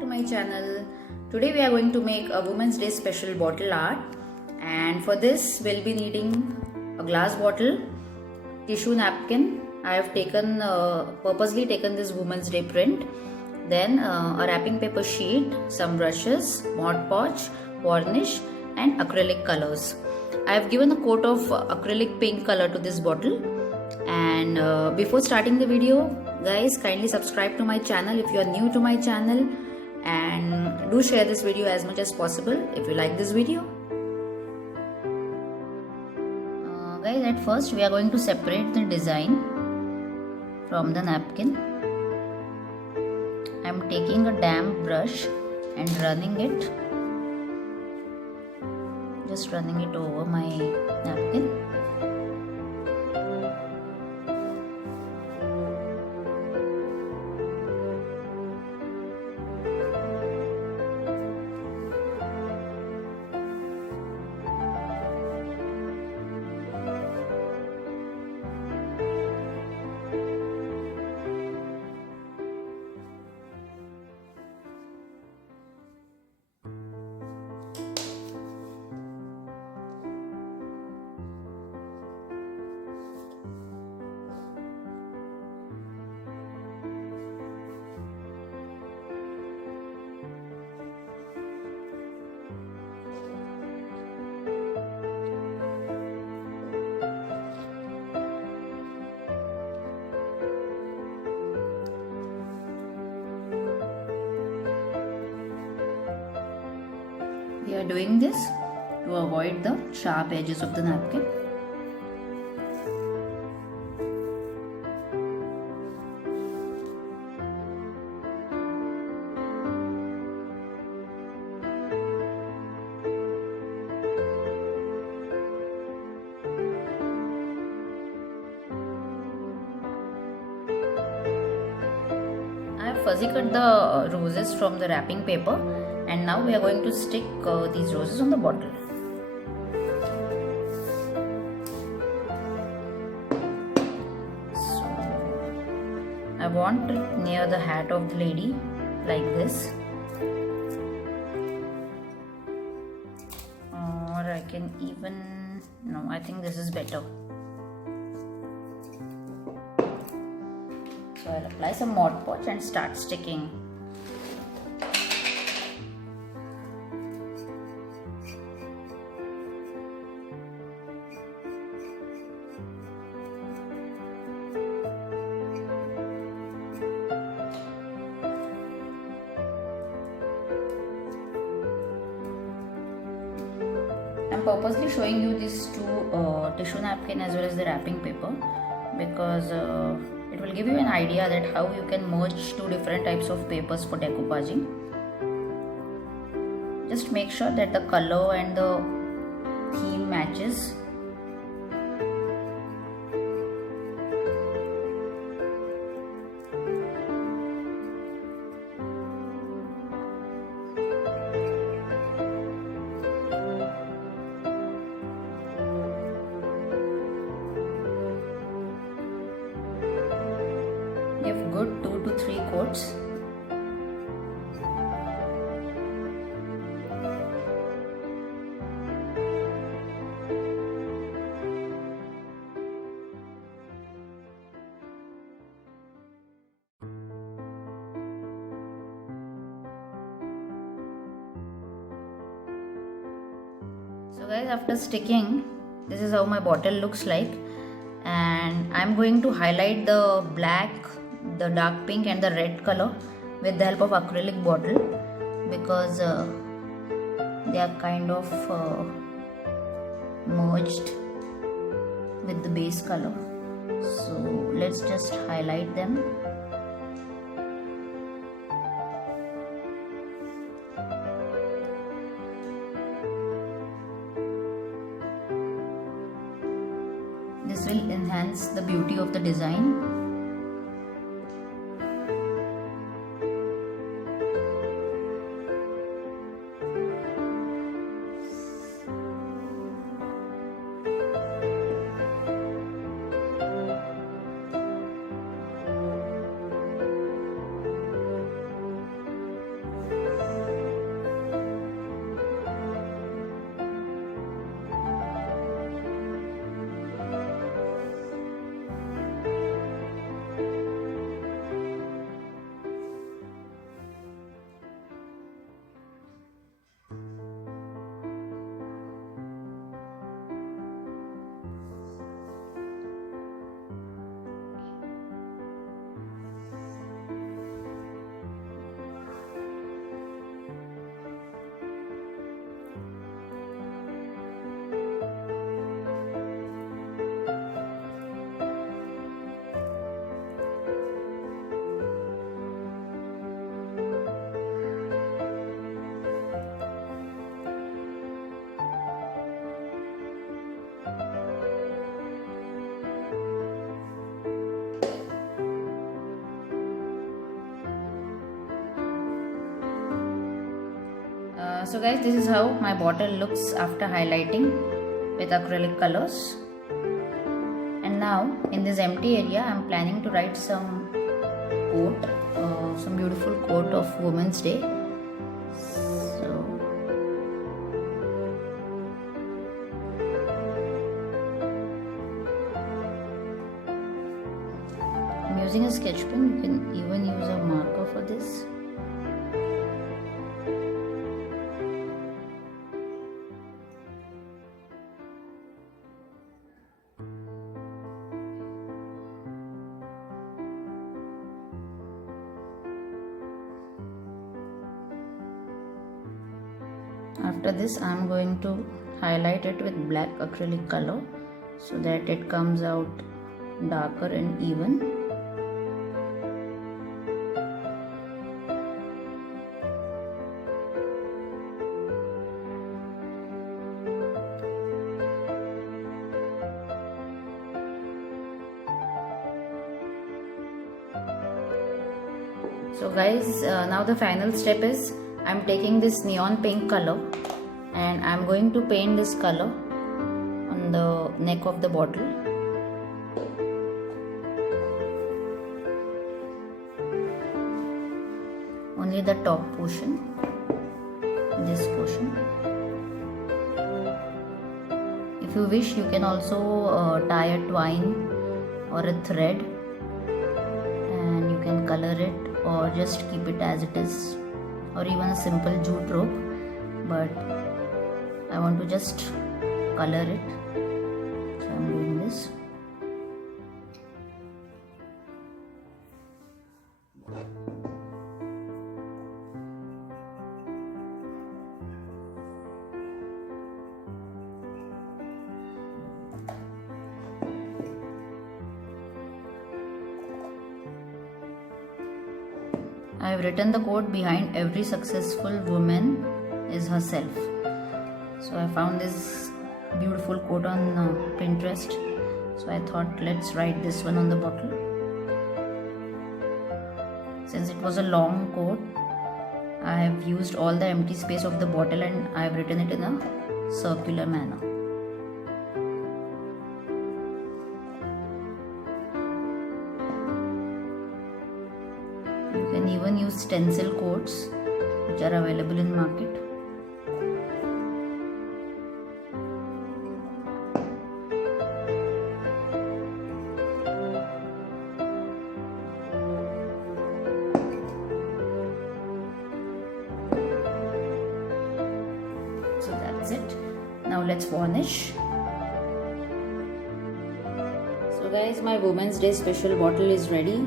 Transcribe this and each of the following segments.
to my channel. Today we are going to make a Women's Day special bottle art, and for this we'll be needing a glass bottle, tissue napkin. I have purposely taken this Women's Day print, then a wrapping paper sheet, some brushes, Mod Podge, varnish and acrylic colors. I have given a coat of acrylic pink color to this bottle. And before starting the video, guys, kindly subscribe to my channel if you are new to my channel, and do share this video as much as possible if you like this video. Guys, at first we are going to separate the design from the napkin. I am taking a damp brush and running it over my napkin. We are doing this to avoid the sharp edges of the napkin. I have fuzzy cut the roses from the wrapping paper, and now we are going to stick these roses on the bottle. So I want it near the hat of the lady, like this, or I can even, no, I think this is better. So I'll apply some Mod Podge and start sticking. I'm purposely showing you these two tissue napkin as well as the wrapping paper, because it will give you an idea that how you can merge two different types of papers for decoupaging. Just make sure that the color and the theme matches. Give good 2 to 3 coats. So guys, after sticking, this is how my bottle looks like, and I'm going to highlight the black, the dark pink and the red color with the help of acrylic bottle, because they are kind of merged with the base color. So let's just highlight them. This will enhance the beauty of the design. So guys, this is how my bottle looks after highlighting with acrylic colors. And now in this empty area I am planning to write some quote, some beautiful quote of Women's Day. So I'm using a sketch pen. You can even use a marker for this. After this I am going to highlight it with black acrylic color so that it comes out darker and even. So guys, now the final step is I'm taking this neon pink color and I'm going to paint this color on the neck of the bottle. Only the top portion, this portion. If you wish, you can also tie a twine or a thread and you can color it or just keep it as it is, or even a simple jute rope, but I want to just color it, so I am doing this. I have written the quote, behind every successful woman is herself. So I found this beautiful quote on Pinterest. So I thought, let's write this one on the bottle. Since it was a long quote, I have used all the empty space of the bottle and I have written it in a circular manner. You can even use stencil quotes which are available in market. So that's it. Now let's varnish. So guys, my Women's Day special bottle is ready.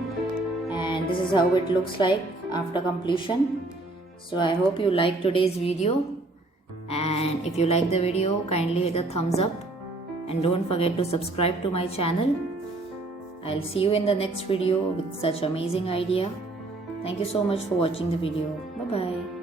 And this is how it looks like after completion. So I hope you liked today's video, and if you like the video, kindly hit a thumbs up and don't forget to subscribe to my channel. I'll see you in the next video with such amazing idea. Thank you so much for watching the video. Bye bye.